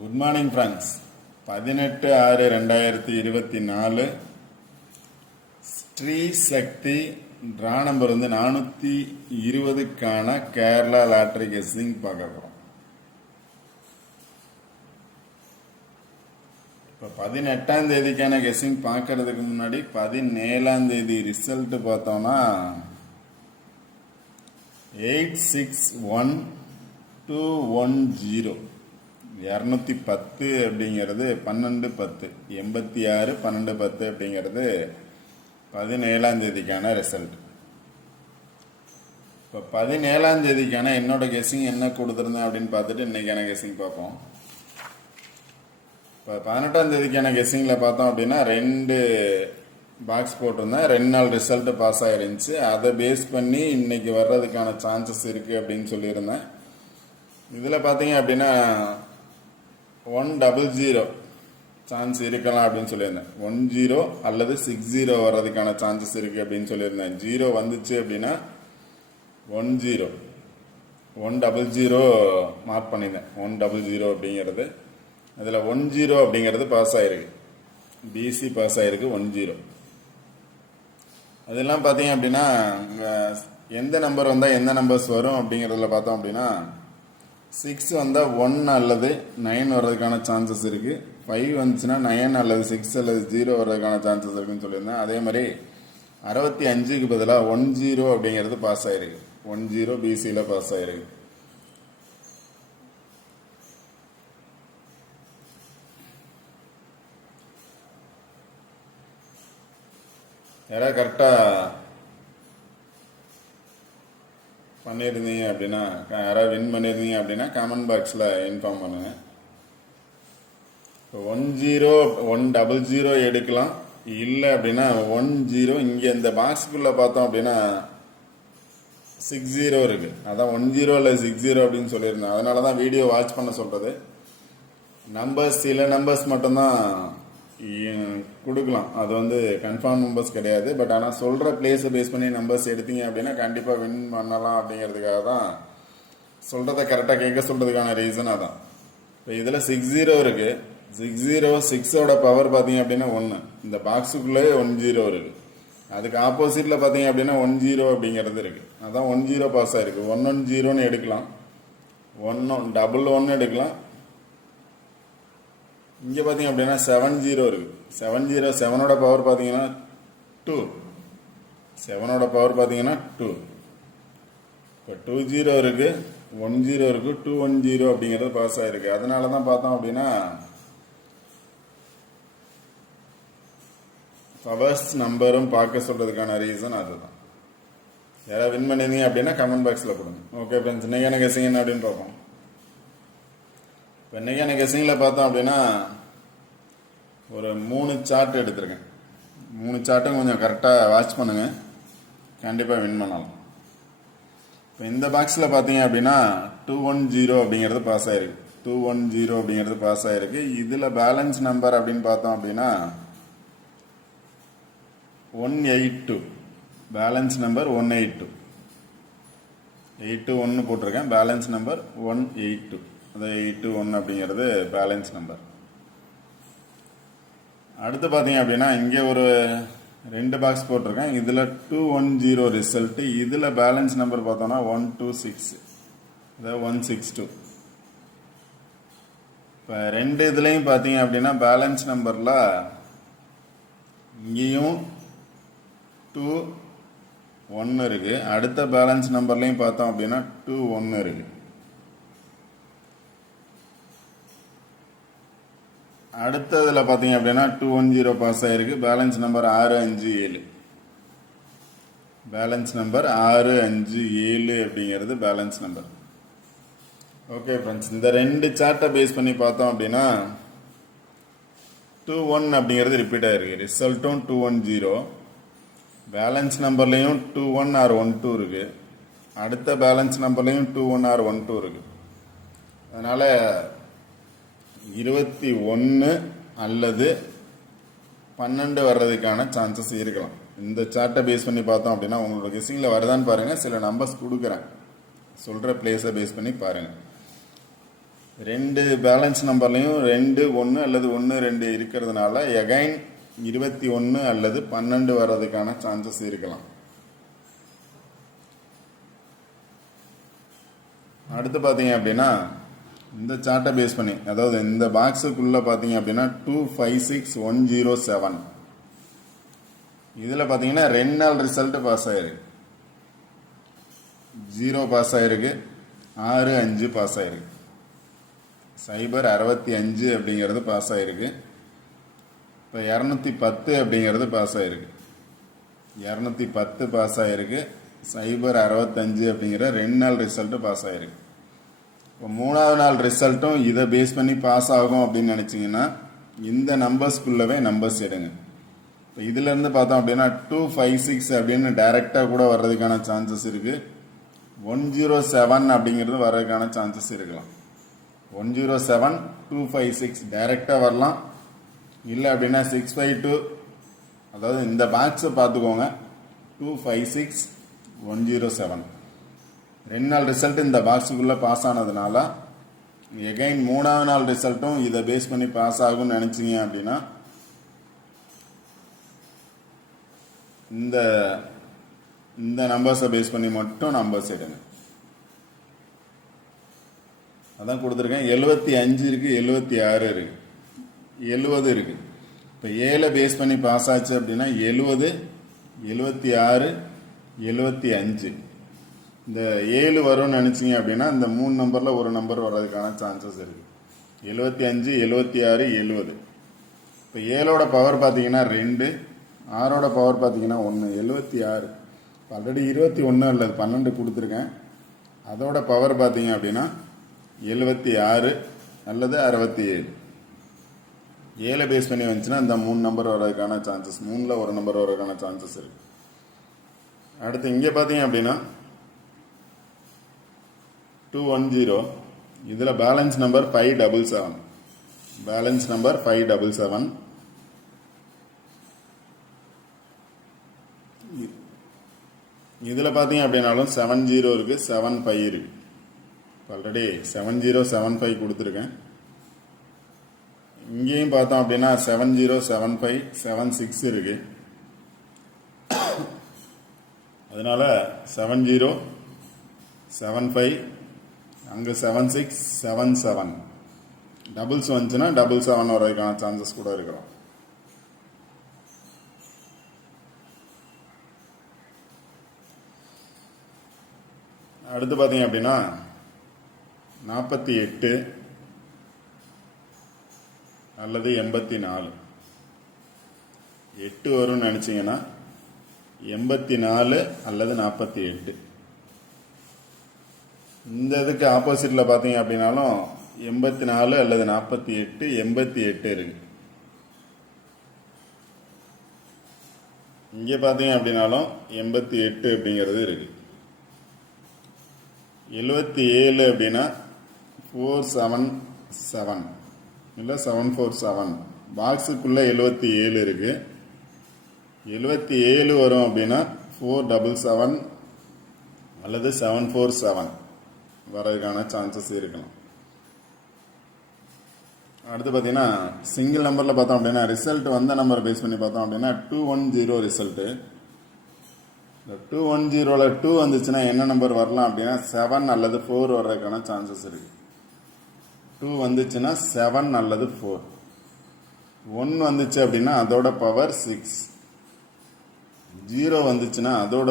Good morning friends. 18/6/2024 Sri சக்தி draw number வந்து 420க்கான Kerala lottery guessing பார்க்க போகிறோம். இப்போ 18ஆம் தேதிக்கான கெஸ்ஸிங் பார்க்கறதுக்கு முன்னாடி 17ஆம் தேதி ரிசல்ட் பார்த்தோம்னா 861210 210 அப்படிங்கிறது 12/10 86/12/10 அப்படிங்கிறது 17ஆம் தேதிக்கான ரிசல்ட். இப்போ 17ஆம் தேதிக்கான என்னோட கெஸ்ஸிங் என்ன கொடுத்துருந்தேன் அப்படின்னு பார்த்துட்டு இன்னைக்கான கெஸ்ஸிங் பார்ப்போம். இப்போ 18ஆம் தேதிக்கான கெஸ்ஸிங்கில் பார்த்தோம் அப்படின்னா 2 பாக்ஸ் போட்டிருந்தேன். 2 நாள் ரிசல்ட் பாஸ் ஆகிருந்துச்சு. அதை பேஸ் பண்ணி இன்னைக்கு வர்றதுக்கான சான்சஸ் இருக்குது அப்படின்னு சொல்லியிருந்தேன். இதில் பார்த்தீங்க அப்படின்னா 100 சான்ஸ் இருக்கலாம் அப்படின்னு சொல்லியிருந்தேன். 10 அல்லது 60 வர்றதுக்கான சான்சஸ் இருக்குது அப்படின்னு சொல்லியிருந்தேன். 0 வந்துச்சு அப்படின்னா 10 100 மார்க் பண்ணியிருந்தேன். 100 அப்படிங்கிறது அதில் 10 அப்படிங்கிறது பாஸ் ஆகிருக்கு. பிசி பாஸ் ஆகிருக்கு 10. அதெல்லாம் பார்த்தீங்க அப்படின்னா எந்த நம்பர் வந்தால் எந்த நம்பர்ஸ் வரும் அப்படிங்கிறதுல பார்த்தோம் அப்படின்னா 6 வந்தால் 1 அல்லது 9 வர்றதுக்கான சான்சஸ் இருக்குது. 5 வந்துச்சுன்னா 9 அல்லது 6 அல்லது 0 வர்றதுக்கான சான்சஸ் இருக்குன்னு சொல்லியிருந்தேன். அதே மாதிரி 65க்கு பதிலாக 10 அப்படிங்கிறது பாஸ் ஆகிருக்கு. 10 பிசியில் பாஸ் ஆகிருக்கு. யாராவது கரெக்டாக பண்ணியிருந்தீங்க அப்படின்னா, யாராவது வின் பண்ணியிருந்தீங்க அப்படின்னா கமெண்ட் பாக்ஸில் இன்ஃபார்ம் பண்ணுங்க. இப்போ 100 எடுக்கலாம். இல்லை அப்படின்னா 10 இங்கே இந்த பாக்ஸுக்குள்ளே பார்த்தோம் அப்படின்னா 60 இருக்குது. அதான் 10 இல்லை 60 அப்படின்னு சொல்லியிருந்தேன். அதனால தான் வீடியோ வாட்ச் பண்ண சொல்கிறது. நம்பர்ஸ் சில நம்பர்ஸ் மட்டும்தான் கொடுக்கலாம். அது வந்து கன்ஃபார்ம் நம்பர்ஸ் கிடையாது. பட் ஆனால் சொல்கிற பிளேஸை பேஸ் பண்ணி நம்பர்ஸ் எடுத்தீங்க அப்படின்னா கண்டிப்பாக வின் பண்ணலாம் அப்படிங்கிறதுக்காக தான் சொல்கிறத கரெக்டாக கேட்க சொல்கிறதுக்கான ரீசன் அதான். இப்போ இதில் 60 இருக்குது. 6ஓட பவர் பார்த்தீங்க அப்படின்னா 1. இந்த பாக்ஸுக்குள்ளே 10 இருக்குது. அதுக்கு ஆப்போசிட்டில் பார்த்தீங்க அப்படின்னா 10 அப்படிங்கிறது இருக்குது. அதான் 10 பாஸ் ஆகிருக்கு. 110ன்னு எடுக்கலாம். 111 எடுக்கலாம். இங்கே பார்த்தீங்க அப்படின்னா 70 இருக்குது. 7ஓட பவர் பார்த்தீங்கன்னா 2. 7ஓட பவர் பார்த்தீங்கன்னா 2. இப்போ 20 இருக்குது, 10 இருக்குது, 210 அப்படிங்கிறது பாஸ் ஆகிருக்கு. அதனால தான் பார்த்தோம் அப்படின்னா பவர்ஸ் நம்பரும் பார்க்க சொல்கிறதுக்கான ரீசன் அதுதான். யாராவது வின் பண்ணியிருந்தீங்க அப்படின்னா கமெண்ட் பாக்ஸில் கொடுங்க. ஓகே ஃப்ரெண்ட்ஸ், இன்றைக்கான கெஸ்ஸிங் என்ன அப்படின்னு பார்ப்போம். இப்போ இன்றைக்கான கெஸ்ஸிங்கில் பார்த்தோம் அப்படின்னா ஒரு 3 சார்ட் எடுத்திருக்கேன். 3 சார்ட்டும் கொஞ்சம் கரெக்டாக வாட்ச் பண்ணுங்கள். கண்டிப்பாக வின் பண்ணலாம். இப்போ இந்த பாக்ஸில் பார்த்தீங்க அப்படின்னா 210 அப்படிங்கிறது பாஸ் ஆகிருக்கு. 210 அப்படிங்கிறது பாஸ் ஆகிருக்கு. இதில் பேலன்ஸ் நம்பர் அப்படின்னு பார்த்தோம் அப்படின்னா 182. Balance number 182. 81 போட்டிருக்கேன். Balance number 182. அது 821 அப்படிங்கிறது பேலன்ஸ் நம்பர். அடுத்து பார்த்தீங்க அப்படின்னா இங்கே ஒரு 2 பாக்ஸ் போட்டிருக்கேன். இதில் 210 ரிசல்ட்டு. இதில் பேலன்ஸ் நம்பர் பார்த்தோன்னா 126, அதாவது 162. இப்போ 2 இதுலேயும் பார்த்தீங்க அப்படின்னா பேலன்ஸ் நம்பரில் இங்கேயும் 21 இருக்குது. அடுத்த பேலன்ஸ் நம்பர்லையும் பார்த்தோம் அப்படின்னா 21 இருக்குது. அடுத்ததில் பார்த்தீங்க அப்படின்னா 210 பாஸ் ஆகிருக்கு. Balance number 657. பேலன்ஸ் நம்பர் 657 அப்படிங்கிறது பேலன்ஸ் நம்பர். ஓகே ஃப்ரெண்ட்ஸ், இந்த 2 சார்ட்டை பேஸ் பண்ணி பார்த்தோம் அப்படின்னா 21 அப்படிங்கிறது ரிப்பீட் ஆகிருக்கு. ரிசல்ட்டும் 210. பேலன்ஸ் நம்பர்லேயும் 21 ஆர் 12 இருக்குது. அடுத்த பேலன்ஸ் நம்பர்லேயும் 21 ஆர் 12 இருக்குது. அதனால் 21 அல்லது 12 வர்றதுக்கான சான்சஸ் இருக்கலாம். இந்த சார்ட்டை பேஸ் பண்ணி பார்த்தோம் அப்படின்னா உங்களோட கெஸ்ஸிங்கில் வருதான்னு பாருங்கள். சில நம்பர்ஸ் கொடுக்குறேன், சொல்கிற பிளேஸை பேஸ் பண்ணி பாருங்கள். ரெண்டு பேலன்ஸ் நம்பர்லையும் 2 1 அல்லது 1 2 இருக்கிறதுனால எகைன் 21 அல்லது 12 வர்றதுக்கான சான்சஸ் இருக்கலாம். அடுத்து பார்த்தீங்க அப்படின்னா இந்த சார்ட்டை பேஸ் பண்ணி, அதாவது இந்த பாக்ஸுக்குள்ள பார்த்தீங்க அப்படின்னா 256107 இதில் பார்த்தீங்கன்னா 2 நாள் ரிசல்ட் பாஸ் ஆயிருக்கு. 0 பாஸ் ஆயிருக்கு, 6 5 பாஸ் ஆயிருக்கு, 065 அப்படிங்கிறது பாஸ் ஆயிருக்கு. இப்போ 210 அப்படிங்கிறது பாஸ் ஆயிருக்கு. 210 பாஸ் ஆயிருக்கு, 065 அப்படிங்கிற 2 நாள் ரிசல்ட்டு பாஸ் ஆயிருக்கு. இப்போ 3ஆவது நாள் ரிசல்ட்டும் இதை பேஸ் பண்ணி பாஸ் ஆகும் அப்படின்னு நினச்சிங்கன்னா இந்த நம்பர்ஸ்குள்ளவே நம்பர்ஸ் எடுங்க. இப்போ இதுலேருந்து பார்த்தோம் அப்படின்னா 256 அப்படின்னு டைரெக்டாக கூட வர்றதுக்கான சான்சஸ் இருக்குது. 107 அப்படிங்கிறது வர்றதுக்கான சான்சஸ் இருக்கலாம். 107 256 டைரெக்டாக வரலாம். இல்லை அப்படின்னா 652, அதாவது இந்த பாக்ஸை பார்த்துக்கோங்க. 256 107 2 நாள் ரிசல்ட் இந்த பாக்ஸுக்குள்ளே பாஸ் ஆனதுனால எகைன் 3ஆவது நாள் ரிசல்ட்டும் இதை பேஸ் பண்ணி பாஸ் ஆகும்னு நினச்சிங்க அப்படின்னா இந்த நம்பர்ஸை பேஸ் பண்ணி மட்டும் நம்பர்ஸ் எடுங்க. அதான் கொடுத்துருக்கேன். 75 இருக்குது, 76 இருக்குது, 70 இருக்குது. இப்போ 7 பேஸ் பண்ணி பாஸ் ஆச்சு அப்படின்னா 70 76 75 இந்த 7 வரும்னு நினச்சிங்க அப்படின்னா இந்த 3 நம்பரில் ஒரு நம்பர் வர்றதுக்கான சான்சஸ் இருக்குது. 75 76 70. இப்போ 7ஓட பவர் பார்த்தீங்கன்னா 2, 6ஓட பவர் பார்த்தீங்கன்னா 1, 76. ஆல்ரெடி 21 அல்லது 12 கொடுத்துருக்கேன். அதோட பவர் பார்த்தீங்க அப்படின்னா 76 அல்லது 67. 7 பேஸ் பண்ணி வந்துச்சுன்னா இந்த 3 நம்பர் வர்றதுக்கான சான்சஸ், 3ல் ஒரு நம்பர் வர்றதுக்கான சான்சஸ் இருக்குது. அடுத்து இங்கே பார்த்தீங்க அப்படின்னா 210 இதில் பேலன்ஸ் நம்பர் 577. Balance number 577. இதில் பார்த்தீங்க அப்படின்னாலும் 70 இருக்குது, 75 இருக்குது. ஆல்ரெடி 7075 கொடுத்துருக்கேன். இங்கேயும் பார்த்தோம் அப்படின்னா 7075 76 இருக்கு. அதனால 7075 அங்கே 76 77 டபுள்ஸ் வந்துச்சுன்னா 77 வர்றதுக்கான சான்சஸ் கூட இருக்கிறோம். அடுத்து பார்த்தீங்க அப்படின்னா 48 அல்லது 84 8 வரும்னு நினச்சிங்கன்னா 84 அல்லது 48. இந்த இதுக்கு ஆப்போசிட்டில் பார்த்தீங்க அப்படின்னாலும் 84 அல்லது 48 88 இருக்கு. இங்கே பார்த்தீங்க அப்படின்னாலும் 88 அப்படிங்கிறது இருக்கு. 77 அப்படின்னா 477 இல்லை 747 பாக்ஸுக்குள்ளே 77 இருக்கு. 77 வரும் அப்படின்னா 477 அல்லது 747 வரதுக்கான சான்சஸ் இருக்கலாம். அடுத்து பார்த்தீங்கன்னா சிங்கிள் நம்பரில் பார்த்தோம் அப்படின்னா ரிசல்ட் வந்த நம்பர் பேஸ் பண்ணி பார்த்தோம் அப்படின்னா 210 ரிசல்ட்டு. இந்த 210ல் 2 வந்துச்சுன்னா என்ன நம்பர் வரலாம் அப்படின்னா 7 அல்லது 4 வர்றதுக்கான சான்சஸ் இருக்கு. 2 வந்துச்சுன்னா 7 அல்லது 4. 1 வந்துச்சு அப்படின்னா அதோட பவர் 6. 0 வந்துச்சுன்னா அதோட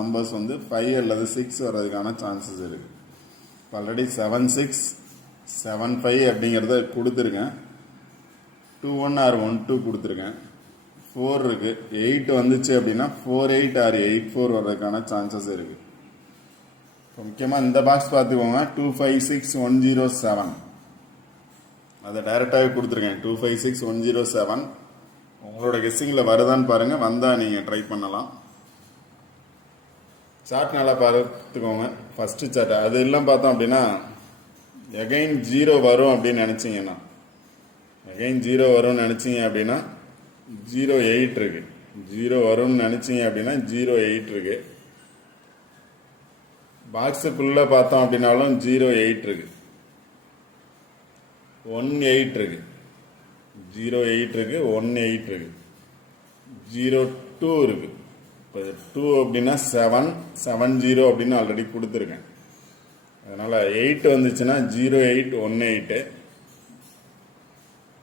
நம்பர்ஸ் வந்து 5 அல்லது 6 வர்றதுக்கான சான்சஸ் இருக்கு. ஆல்ரெடி 7675 அப்படிங்கிறத கொடுத்துருக்கேன். 21 or 12 கொடுத்துருக்கேன். 4 இருக்கு. 8 வந்துச்சு அப்படின்னா 48 or 84 வர்றதுக்கான சான்சஸ் இருக்கு. முக்கியமாக இந்த பாக்ஸ் பார்த்துக்கோங்க. 256107 அதை டைரெக்டாகவே கொடுத்துருக்கேன். 256107 உங்களோட கெஸ்ஸிங்கில் வருதான்னு பாருங்கள். வந்தால் நீங்கள் ட்ரை பண்ணலாம். சார்ட் நல்லா பார்த்துக்கோங்க. ஃபஸ்ட்டு சார்ட் அது எல்லாம் பார்த்தோம் அப்படின்னா எகைன் 0 வரும் அப்படின்னு நினச்சிங்கன்னா, எகைன் 0 வரும்னு நினச்சிங்க அப்படின்னா 08 இருக்கு. 0 வரும்னு நினச்சிங்க அப்படின்னா 08 இருக்கு. பாக்ஸுக்குள்ளே பார்த்தோம் அப்படின்னாலும் 08 இருக்கு. 18 இருக்கு, 08 இருக்கு, 18 இருக்கு, 02 இருக்கு. இப்போ 2 அப்படின்னா 7, 70 அப்படின்னு ஆல்ரெடி கொடுத்துருக்கேன். அதனால் 8 வந்துச்சுன்னா 0818.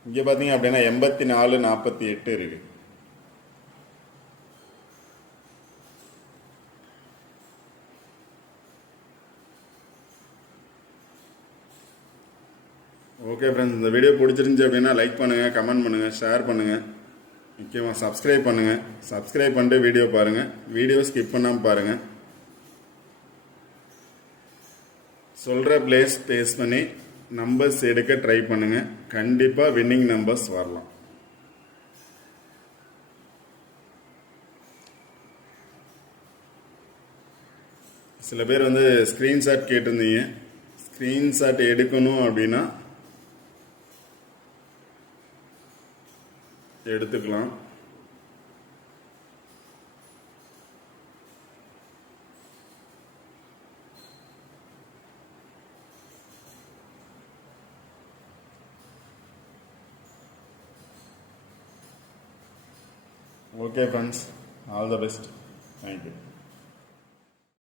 இங்கே பார்த்தீங்க அப்படின்னா 8448 இருக்கு. ஓகே ஃப்ரெண்ட்ஸ், இந்த வீடியோ பிடிச்சிருந்துச்சி அப்படின்னா லைக் பண்ணுங்கள், கமெண்ட் பண்ணுங்கள், ஷேர் பண்ணுங்கள், முக்கியமாக சப்ஸ்கிரைப் பண்ணுங்கள். சப்ஸ்கிரைப் பண்ணிட்டு வீடியோ பாருங்கள், வீடியோ ஸ்கிப் பண்ணாமல் பாருங்கள். சொல்கிற பிளேஸ் பேஸ் பண்ணி நம்பர்ஸ் எடுக்க ட்ரை பண்ணுங்கள். கண்டிப்பாக வின்னிங் நம்பர்ஸ் வரலாம். சில பேர் வந்து ஸ்க்ரீன்ஷாட் கேட்டிருந்தீங்க. ஸ்க்ரீன்ஷாட் எடுக்கணும் அப்படின்னா எடுத்துக்கலாம். Okay friends, all the best. Thank you.